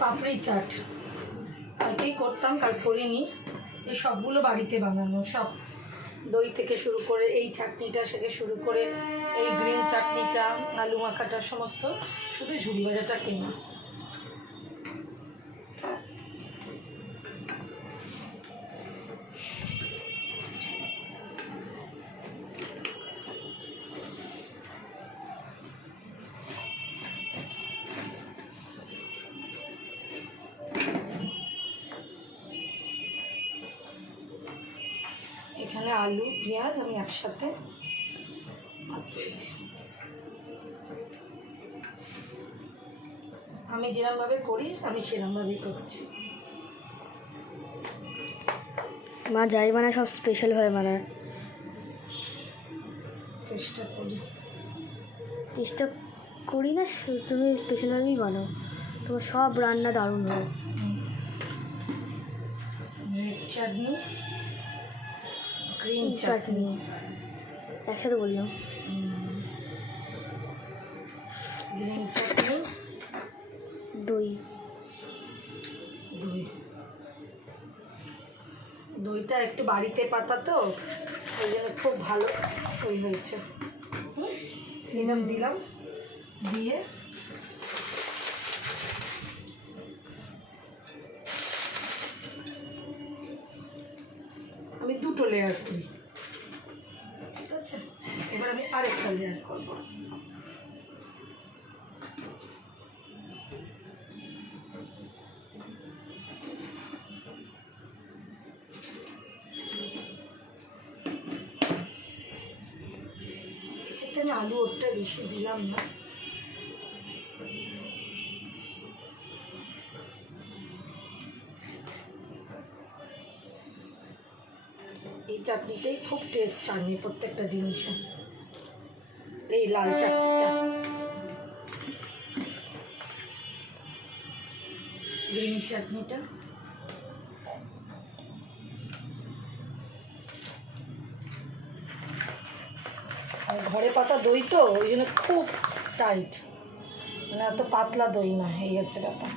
পাপড়ি চাট কালকেই করতাম, কাল করিনি। এই সবগুলো বাড়িতে বানানো, সব দই থেকে শুরু করে এই চাটনিটা থেকে শুরু করে এই গ্রিন চাটনিটা, আলু মাখাটা, সমস্ত শুধু ঝুড়ি ভাজাটা কেনা। এখানে আলু পেঁয়াজ আমি একসাথে মাখিয়েছি। আমি যেরকমভাবে করি আমি সেরকমভাবেই করছি। মা যাই বানায় সব স্পেশালভাবে বানায়, চেষ্টা করি না। তুমি স্পেশালভাবেই বানাও, তোমার সব রান্না দারুণ হয়। রেড চাটনি, গ্রিন চাটনি একসাথে বললাম। গ্রিন চাটনি, দই দই দইটা একটু বাড়িতে পাতা তো, ওই জন্য খুব ভালো দই হয়েছে। এরকম দিলাম, দিয়ে আমি দুটো লেয়ার করি, ঠিক আছে? এবার আমি আরেকটা লেয়ার করব। এক্ষেত্রে আমি আলু ওরটা বেশি দিলাম না। এই চাটনিটাই খুব টেস্ট আনে প্রত্যেকটা জিনিসে। এই লাল চাটনিটা, গ্রিন চাটনিটা, আর ঘরে পাতা দই তো, ওই জন্য খুব টাইট, মানে এত পাতলা দই না, এই হচ্ছে ব্যাপার।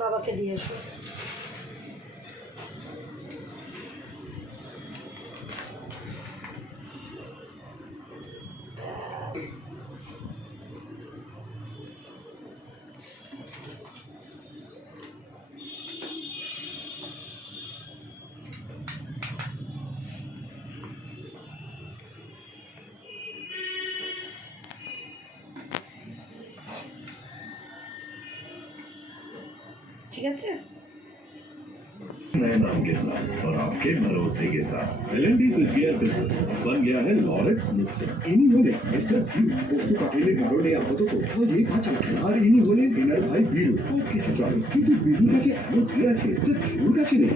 বাবাকে দিয়ে এসো। ठीक है, नए नाम के साथ और आपके भरोसे के साथ एलएनडी फिल्केयर बिजनेस बन गया है लॉरेंस मिक्सर। ইনি হলেন মিস্টার ভিউ, কোষ্ঠকাঠিন্যের কারণে আপাতত দিয়ে কাজ আছে। আর ইনি হলেন এনার ভাই বীরু। সব কিছু চলে, কিন্তু বীরুর কাছে এমন কি আছে যা ভিউর কাছে নেই।